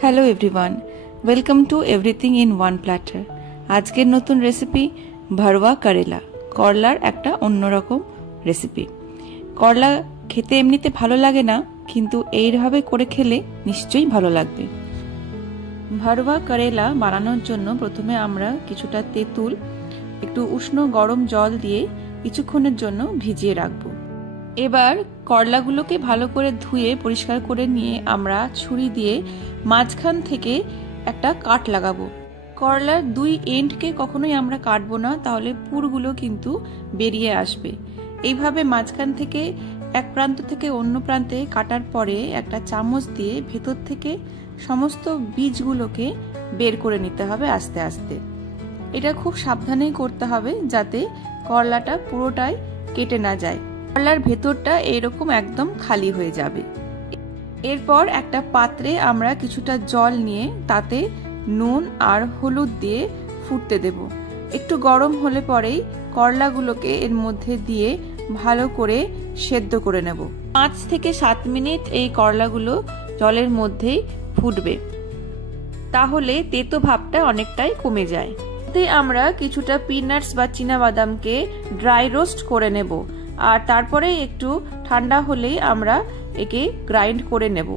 Hello everyone, welcome to everything in one platter. আজকের নতুন recipe ভরওয়া করেলা, করলার একটা অন্যরকম রেসিপি। করলা খেতে এমনিতে ভালো লাগে না, কিন্তু এইভাবে করে খেলে নিশ্চয়ই ভালো লাগবে। ভরওয়া করেলা বানানোর জন্য প্রথমে আমরা কিছুটা তেঁতুল একটু উষ্ণ গরম জল দিয়ে কিছুক্ষণের জন্য ভিজিয়ে রাখবো। এবার করলাগুলোকে ভালো করে ধুয়ে পরিষ্কার করে নিয়ে আমরা ছুরি দিয়ে মাঝখান থেকে একটা কাট লাগাবো। করলার দুই এন্ডকে কখনোই আমরা কাটবো না, তাহলে পুরগুলো কিন্তু বেরিয়ে আসবে। এইভাবে মাঝখান থেকে এক প্রান্ত থেকে অন্য প্রান্তে কাটার পরে একটা চামচ দিয়ে ভেতর থেকে সমস্ত বীজগুলোকে বের করে নিতে হবে আস্তে আস্তে। এটা খুব সাবধানেই করতে হবে যাতে করলাটা পুরোটাই কেটে না যায়। করলার ভেতরটা এরকম একদম খালি হয়ে যাবে। এরপর একটা পাত্রে আমরা কিছুটা জল নিয়ে তাতে নুন আর হলুদ দিয়ে ফুটতে দেব। একটু গরম হলে পরেই করলাগুলোকে এর মধ্যে দিয়ে ভালো করে সেদ্ধ করে নেব। 5 থেকে 7 মিনিট এই করলাগুলো জলের মধ্যেই ফুটবে, তাহলে তেতো ভাবটা অনেকটাই কমে যায়। এতে আমরা কিছুটা পিনাটস বা চীনা বাদামকে ড্রাই রোস্ট করে নেব, আর তারপরে একটু ঠান্ডা হলেই আমরা একে গ্রাইন্ড করে নেব।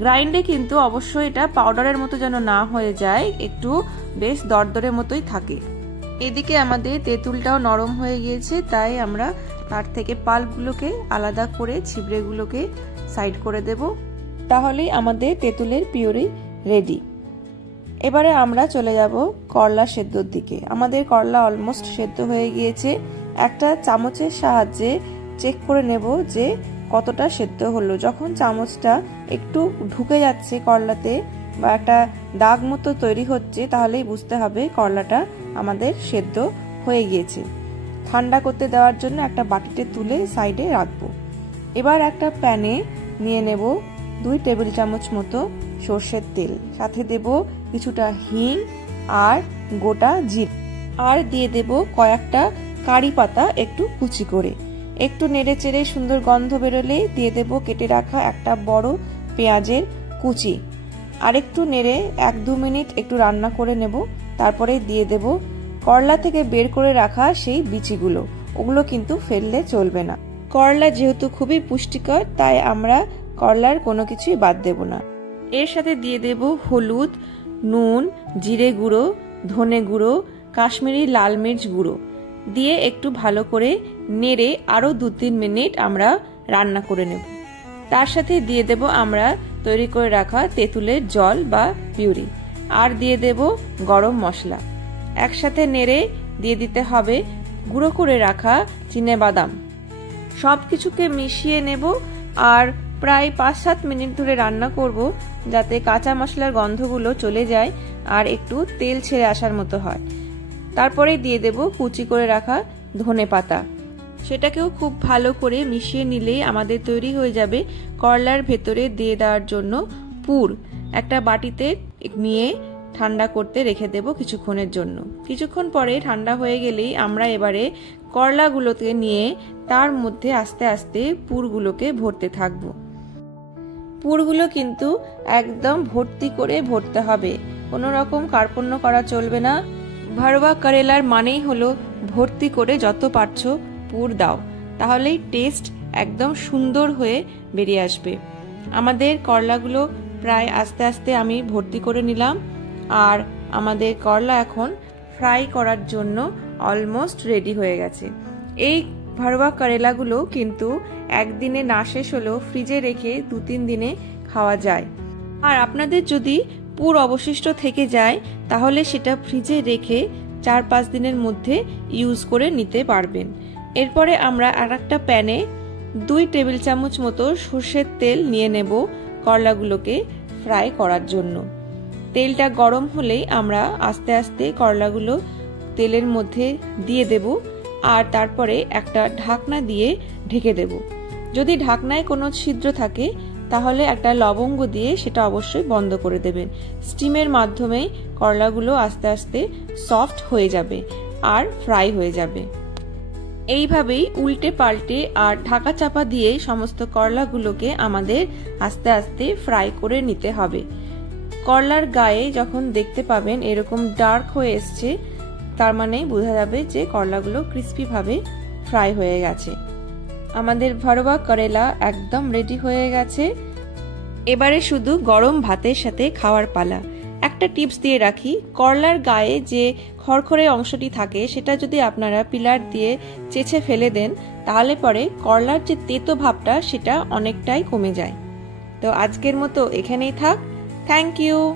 গ্রাইন্ডে কিন্তু অবশ্যই এটা পাউডারের মতো যেন না হয়ে যায়, একটু বেশ দরদরে মতোই থাকে। এদিকে আমাদের তেঁতুলটাও নরম হয়ে গিয়েছে, তাই আমরা তার থেকে পাল্পগুলোকে আলাদা করে ছিবড়েগুলোকে সাইড করে দেব। তাহলেই আমাদের তেঁতুলের পিউরি রেডি। এবারে আমরা চলে যাব করলা সেদ্ধর দিকে। আমাদের করলা অলমোস্ট সেদ্ধ হয়ে গিয়েছে। একটা চামচের সাহায্যে চেক করে নেব যে কতটা সেদ্ধ হলো। যখন চামচটা একটু ঢুকে যাচ্ছে করলাতে বা একটা দাগ মতো তৈরি হচ্ছে, তাহলেই বুঝতে হবে করলাটা আমাদের সেদ্ধ হয়ে গিয়েছে। ঠান্ডা করতে দেওয়ার জন্য একটা বাটিতে তুলে সাইডে রাখবো। এবার একটা প্যানে নিয়ে নেব 2 টেবিল চামচ মতো সর্ষের তেল, সাথে দেব কিছুটা হিং আর গোটা জিরে, আর দিয়ে দেব কয়েকটা কারি পাতা একটু কুচি করে। একটু নেড়ে চেড়ে সুন্দর গন্ধ বেরোলেই দিয়ে দেব কেটে রাখা একটা বড় পেঁয়াজের কুচি। আর একটু নেড়ে 1-2 মিনিট একটু রান্না করে নেব। তারপরে দিয়ে দেব করলা থেকে বের করে রাখা সেই বিচিগুলো, ওগুলো কিন্তু ফেললে চলবে না। করলা যেহেতু খুবই পুষ্টিকর, তাই আমরা করলার কোনো কিছুই বাদ দেব না। এর সাথে দিয়ে দেব হলুদ, নুন, জিরে গুঁড়ো, ধনে গুঁড়ো, কাশ্মীরি লাল মির্চ গুঁড়ো দিয়ে একটু ভালো করে নেড়ে আরো 2-3 মিনিট আমরা রান্না করে নেব। তার সাথে দিয়ে দেব আমরা তৈরি করে রাখা তেঁতুলের জল বা পিউরি, আর দিয়ে দেব গরম মশলা। একসাথে নেড়ে দিয়ে দিতে হবে গুঁড়ো করে রাখা চিনে বাদাম। সবকিছুকে মিশিয়ে নেব আর প্রায় 5-7 মিনিট ধরে রান্না করব, যাতে কাঁচা মশলার গন্ধগুলো চলে যায় আর একটু তেল ছেড়ে আসার মতো হয়। তারপরে দিয়ে দেব কুচি করে রাখা ধনে পাতা। সেটাকেও খুব ভালো করে মিশিয়ে নিলেই আমাদের তৈরি হয়ে যাবে করলার ভেতরে দিয়ে দেওয়ার জন্য পুর। একটা বাটিতে নিয়ে ঠান্ডা করতে রেখে দেব কিছুক্ষণের জন্য। কিছুক্ষণ পরে ঠান্ডা হয়ে গেলেই আমরা এবারে করলাগুলোকে নিয়ে তার মধ্যে আস্তে আস্তে পুরগুলোকে ভরতে থাকব। পুরগুলো কিন্তু একদম ভর্তি করে ভরতে হবে, কোনো রকম কার্পণ্য করা চলবে না। ভরওয়া করেলার মানেই হলো ভর্তি করে যত পারছো পুর দাও, তাহলেই টেস্ট একদম সুন্দর হয়ে বেরিয়ে আসবে। আমাদের করলাগুলো প্রায় আস্তে আস্তে আমি ভর্তি করে নিলাম, আর আমাদের করলা এখন ফ্রাই করার জন্য অলমোস্ট রেডি হয়ে গেছে। এই ভরওয়া করেলাগুলো কিন্তু একদিনে না শেষ হলেও ফ্রিজে রেখে 2-3 দিনে খাওয়া যায়। আর আপনাদের যদি পুর অবশিষ্ট থেকে যায়, তাহলে সেটা ফ্রিজে রেখে 4-5 দিনের মধ্যে ইউজ করে নিতে পারবেন। এরপরে আমরা আরেকটা প্যানে 2 টেবিল চামচ মতো সর্ষের তেল নিয়ে নেব করলাগুলোকে ফ্রাই করার জন্য। তেলটা গরম হলেই আমরা আস্তে আস্তে করলাগুলো তেলের মধ্যে দিয়ে দেব, আর তারপরে একটা ঢাকনা দিয়ে ঢেকে দেব। যদি ঢাকনায় কোনো ছিদ্র থাকে, তাহলে একটা লবঙ্গ দিয়ে সেটা অবশ্যই বন্ধ করে দেবেন। স্টিমের মাধ্যমে করলাগুলো আস্তে আস্তে সফট হয়ে যাবে আর ফ্রাই হয়ে যাবে। এইভাবেই উল্টে পাল্টে আর ঢাকা চাপা দিয়ে সমস্ত করলাগুলোকে আমাদের আস্তে আস্তে ফ্রাই করে নিতে হবে। করলার গায়ে যখন দেখতে পাবেন এরকম ডার্ক হয়ে এসছে, তার মানে বোঝা যাবে যে করলাগুলো ক্রিস্পি ভাবে ফ্রাই হয়ে গেছে। আমাদের ভরওয়া করেলা একদম রেডি হয়ে গেছে। এবারে শুধু গরম ভাতের সাথে খাওয়ার পালা। একটা টিপস দিয়ে রাখি, করলার গায়ে যে খড়খড়ে অংশটি থাকে সেটা যদি আপনারা পিলার দিয়ে চেঁচে ফেলে দেন তাহলে পরে করলার যে তেতো ভাবটা সেটা অনেকটাই কমে যায়। তো আজকের মতো এখানেই থাক। Thank you.